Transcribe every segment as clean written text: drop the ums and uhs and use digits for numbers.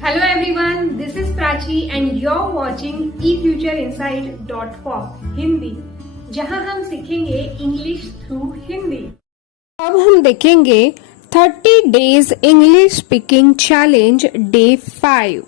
Hello everyone, this is Prachi and you're watching efutureinsight.com Hindi, जहां हम सीखेंगे इंग्लिश थ्रू हिंदी। अब हम देखेंगे 30 days English speaking challenge day 5।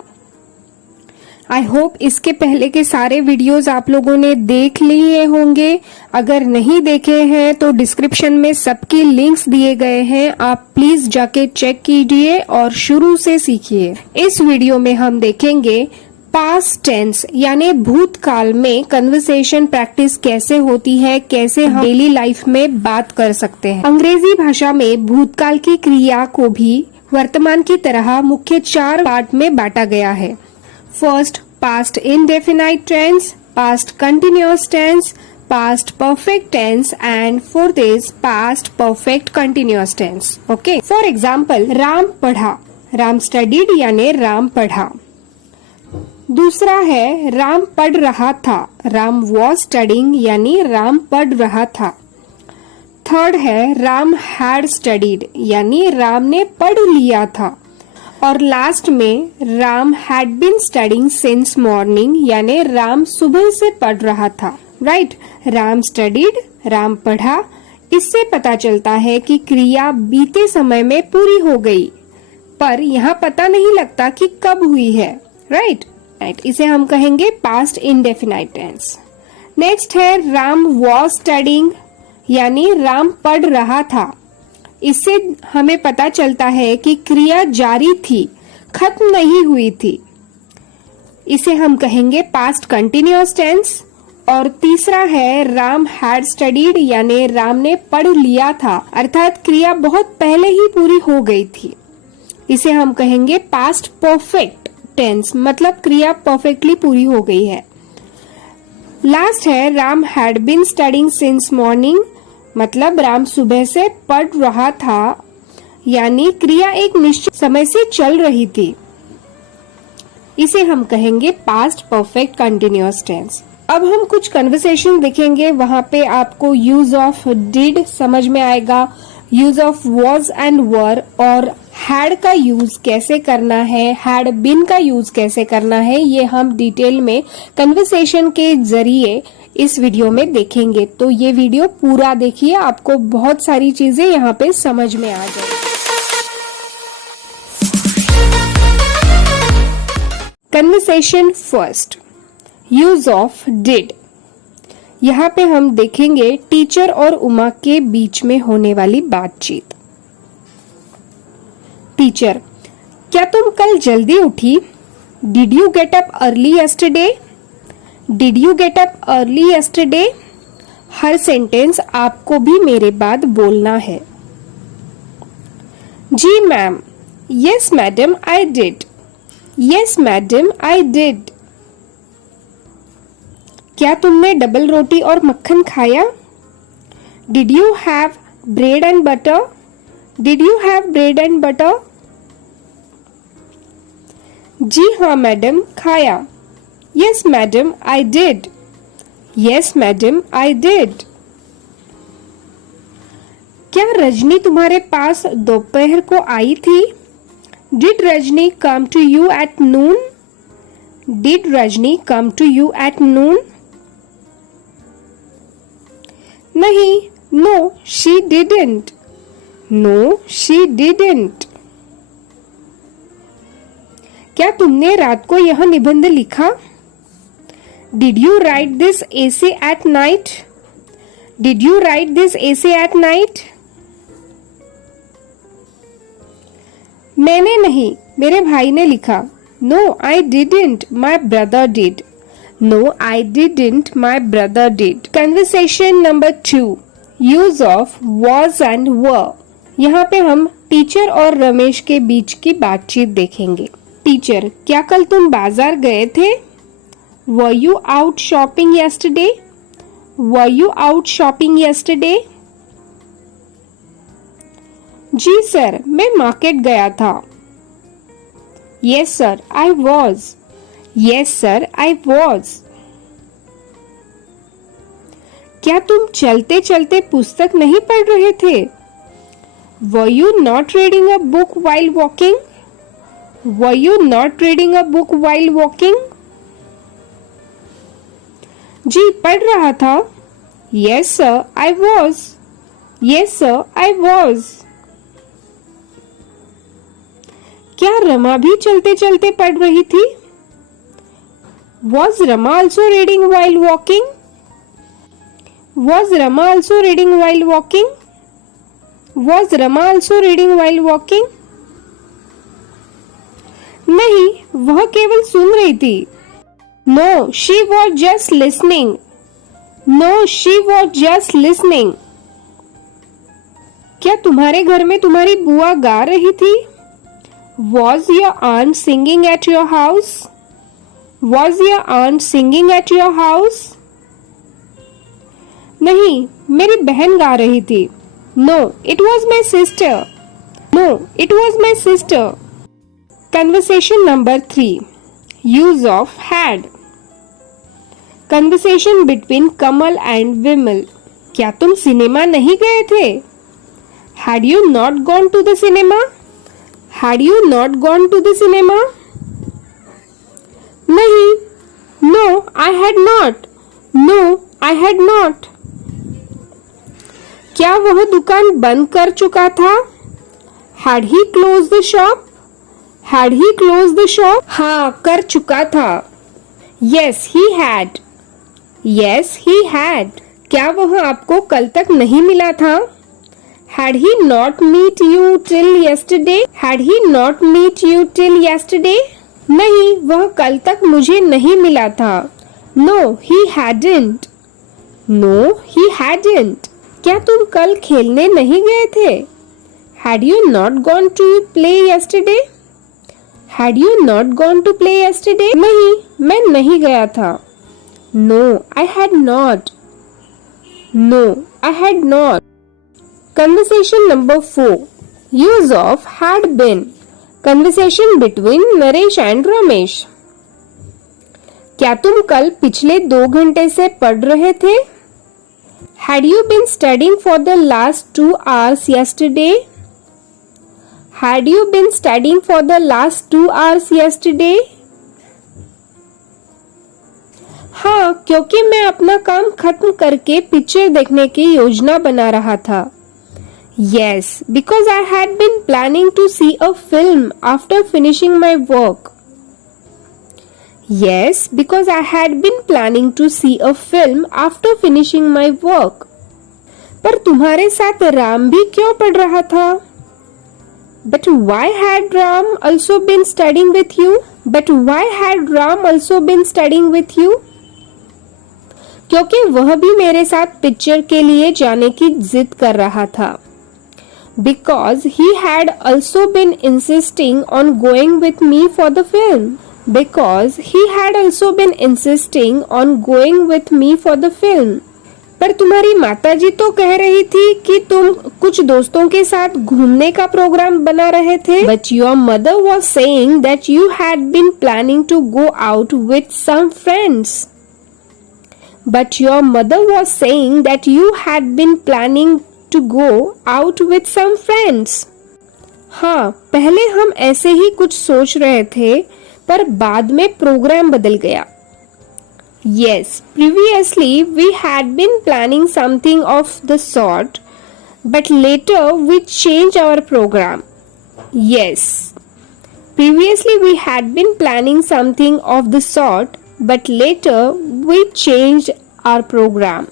I hope इसके पहले के सारे वीडियोस आप लोगों ने देख लिए होंगे। अगर नहीं देखे हैं तो डिस्क्रिप्शन में सबकी लिंक्स दिए गए हैं, आप प्लीज जाके चेक कीजिए और शुरू से सीखिए। इस वीडियो में हम देखेंगे पास्ट टेंस यानी भूतकाल में कन्वर्सेशन प्रैक्टिस कैसे होती है, कैसे हम डेली लाइफ में बात कर सकते हैं। अंग्रेजी भाषा में भूतकाल की क्रिया को भी वर्तमान की तरह मुख्य 4 पार्ट में बांटा गया है। First, past indefinite tense, past continuous tense, past perfect tense and fourth is past perfect continuous tense. Okay, for example Ram पढ़ा, राम स्टडीड यानी राम पढ़ा। दूसरा है राम पढ़ रहा था, राम वॉज स्टडिंग यानी राम पढ़ रहा था। थर्ड है राम हैड स्टडीड यानी राम ने पढ़ लिया था। और लास्ट में Ram had been studying since morning यानी राम सुबह से पढ़ रहा था। राइट, राम स्टडीड, राम पढ़ा। इससे पता चलता है कि क्रिया बीते समय में पूरी हो गई, पर यहाँ पता नहीं लगता कि कब हुई है। राइट, इसे हम कहेंगे पास्ट इंडेफिनाइट टेंस। नेक्स्ट है राम वॉज स्टडिंग यानी राम पढ़ रहा था। इससे हमें पता चलता है कि क्रिया जारी थी, खत्म नहीं हुई थी। इसे हम कहेंगे पास्ट कंटिन्यूअस टेंस। और तीसरा है राम हैड स्टडीड यानी राम ने पढ़ लिया था, अर्थात क्रिया बहुत पहले ही पूरी हो गई थी। इसे हम कहेंगे पास्ट परफेक्ट टेंस, मतलब क्रिया परफेक्टली पूरी हो गई है। लास्ट है Ram had been studying since morning, मतलब राम सुबह से पढ़ रहा था, यानी क्रिया एक निश्चित समय से चल रही थी। इसे हम कहेंगे पास्ट परफेक्ट कंटिन्यूअस टेंस। अब हम कुछ कन्वर्सेशन देखेंगे, वहां पे आपको यूज ऑफ डिड समझ में आएगा, यूज ऑफ वॉज एंड वर, और हैड का यूज कैसे करना है, हैड बीन का यूज कैसे करना है, ये हम डिटेल में कन्वर्सेशन के जरिए इस वीडियो में देखेंगे। तो ये वीडियो पूरा देखिए, आपको बहुत सारी चीजें यहाँ पे समझ में आ जाएगी। Conversation first, use of did. यहाँ पे हम देखेंगे टीचर और उमा के बीच में होने वाली बातचीत। टीचर, क्या तुम कल जल्दी उठी? Did you get up early yesterday? Did you get up early yesterday? हर सेंटेंस आपको भी मेरे बाद बोलना है। जी ma'am, yes madam I did, yes madam I did. क्या तुमने डबल रोटी और मक्खन खाया? Did you have bread and butter? Did you have bread and butter? जी हाँ मैडम, खाया। Yes madam I did, yes madam I did. क्या रजनी तुम्हारे पास दोपहर को आई थी? Did Rajni come to you at noon? Did Rajni come to you at noon? नहीं, no she didn't, no she didn't. क्या तुमने रात को यह निबंध लिखा? Did you write this essay at night? Did you write this essay at night? मैंने नहीं, मेरे भाई ने लिखा। No I didn't, my brother did, no I didn't, my brother did. Conversation number 2, use of was and वर। यहाँ पे हम teacher और रमेश के बीच की बातचीत देखेंगे। टीचर, क्या कल तुम बाजार गए थे? Were you out shopping yesterday? Were you out shopping yesterday? जी सर, मैं मार्केट गया था। Yes sir, I was, yes sir, I was. क्या तुम चलते चलते पुस्तक नहीं पढ़ रहे थे? Were you not reading a book while walking? Were you not reading a book while walking? जी पढ़ रहा था. Yes sir, I was. Yes sir, I was. क्या रमा भी चलते चलते पढ़ रही थी? Was Rama also reading while walking? Was Rama also reading while walking? Was Rama also reading while walking? नहीं, वह केवल सुन रही थी. No, she was just listening. No, she was just listening. क्या तुम्हारे घर में तुम्हारी बुआ गा रही थी? Was your aunt singing at your house? Was your aunt singing at your house? नहीं, मेरी बहन गा रही थी. No, it was my sister. No, it was my sister. Conversation number 3. Use of had. Conversation between Kamal and Vimal. क्या तुम cinema नहीं गए थे? Had you not gone to the cinema? Had you not gone to the cinema? नहीं. No, I had not. No, I had not. क्या वह दुकान बंद कर चुका था? Had he closed the shop? Had he closed the shop? हाँ, कर चुका था. Yes, he had. Yes, he had. क्या वह आपको कल तक नहीं मिला था? Had he not met you till yesterday? Had he not met you till yesterday? नहीं, वह कल तक मुझे नहीं मिला था. No, he hadn't. No, he hadn't. क्या तुम कल खेलने नहीं गए थे? Had you not gone to play yesterday? Had you not gone to play yesterday? नहीं, मैं नहीं गया था. No, I had not. No, I had not. Conversation number 4. Use of had been. Conversation between Naresh and Ramesh. क्या तुम कल पिछले 2 घंटे से पढ़ रहे थे? Had you been studying for the last 2 hours yesterday? Had you been studying for the last 2 hours yesterday? हाँ, क्योंकि मैं अपना काम खत्म करके पिक्चर देखने की योजना बना रहा था. Yes, because I had been planning to see a film after finishing my work. Yes, because I had been planning to see a film after finishing my work. पर तुम्हारे साथ राम भी क्यों पढ़ रहा था? But why had Ram also been studying with you? But why had Ram also been studying with you? क्योंकि वह भी मेरे साथ पिक्चर के लिए जाने की जिद कर रहा था. Because he had also been insisting on going with me for the film. Because he had also been insisting on going with me for the film. पर तुम्हारी माताजी तो कह रही थी कि तुम कुछ दोस्तों के साथ घूमने का प्रोग्राम बना रहे थे. But your mother was saying that you had been planning to go out with some friends. But your mother was saying that you had been planning to go out with some friends. हाँ, पहले हम ऐसे ही कुछ सोच रहे थे, पर बाद में प्रोग्राम बदल गया. Yes, previously we had been planning something of the sort, but later we changed our program. Yes, previously we had been planning something of the sort, but later we changed our program.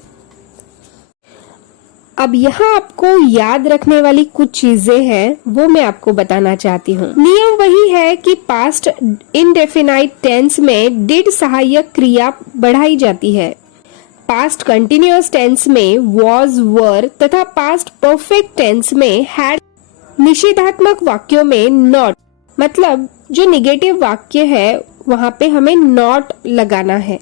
अब यहाँ आपको याद रखने वाली कुछ चीजें हैं, वो मैं आपको बताना चाहती हूँ. नियम वही है कि पास्ट इंडेफिनाइट टेंस में डिड सहायक क्रिया बढ़ाई जाती है. पास्ट कंटिन्यूअस टेंस में वॉज, वर तथा पास्ट परफेक्ट टेंस में हैड. निषेधात्मक वाक्यों में नॉट, मतलब जो निगेटिव वाक्य है वहां पे हमें नॉट लगाना है.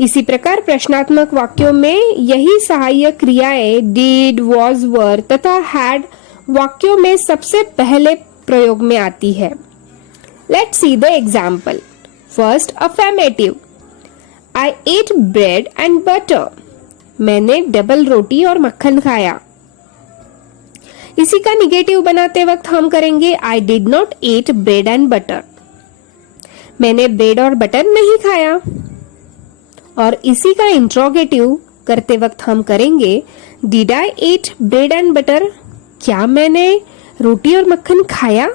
इसी प्रकार प्रश्नात्मक वाक्यों में यही सहायक क्रियाएं डिड, वॉज, वर तथा हैड वाक्यों में सबसे पहले प्रयोग में आती है. Let's see the example. First, affirmative. I ate bread and butter. मैंने डबल रोटी और मक्खन खाया. इसी का निगेटिव बनाते वक्त हम करेंगे I did not eat bread and butter. मैंने ब्रेड और बटर नहीं खाया। और इसी का इंट्रोगेटिव करते वक्त हम करेंगे did I eat bread and butter. क्या मैंने रोटी और मक्खन खाया?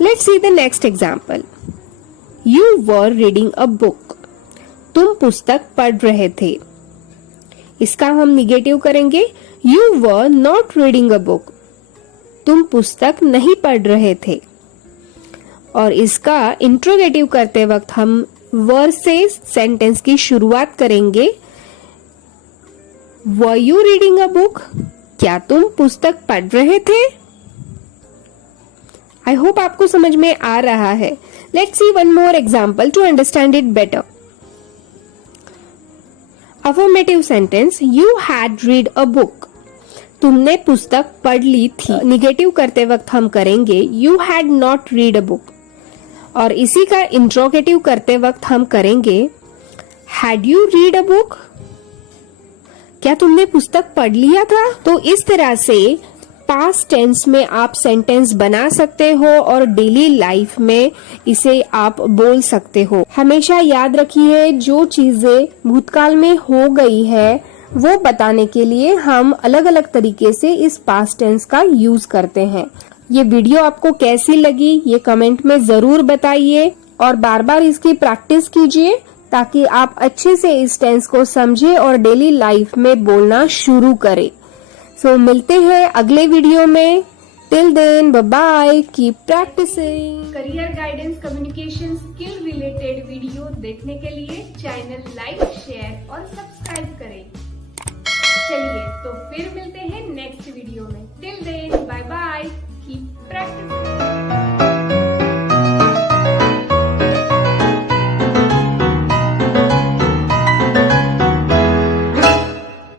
Let's see the next example. You were reading a book. तुम पुस्तक पढ़ रहे थे। इसका हम निगेटिव करेंगे you were not reading a book. तुम पुस्तक नहीं पढ़ रहे थे। और इसका इंट्रोगेटिव करते वक्त हम वर से सेंटेंस की शुरुआत करेंगे were you reading a book. क्या तुम पुस्तक पढ़ रहे थे? आई होप आपको समझ में आ रहा है। Let's see one more example to understand it better. Affirmative sentence you had read a book. तुमने पुस्तक पढ़ ली थी। निगेटिव करते वक्त हम करेंगे you had not read a book. और इसी का इंट्रोगेटिव करते वक्त हम करेंगे had you read a book. क्या तुमने पुस्तक पढ़ लिया था? तो इस तरह से पास्ट टेंस में आप सेंटेंस बना सकते हो और डेली लाइफ में इसे आप बोल सकते हो। हमेशा याद रखिए जो चीजें भूतकाल में हो गई है वो बताने के लिए हम अलग अलग तरीके से इस पास्ट टेंस का यूज करते हैं। ये वीडियो आपको कैसी लगी ये कमेंट में जरूर बताइए और बार बार इसकी प्रैक्टिस कीजिए ताकि आप अच्छे से इस टेंस को समझे और डेली लाइफ में बोलना शुरू करें। सो मिलते हैं अगले वीडियो में। Till then bye bye, keep practising. Career guidance communication skill related video देखने के लिए चैनल लाइक, शेयर और सब्सक्राइब करें। चलिए तो फिर मिलते हैं नेक्स्ट वीडियो में। Till then bye bye, keep practising.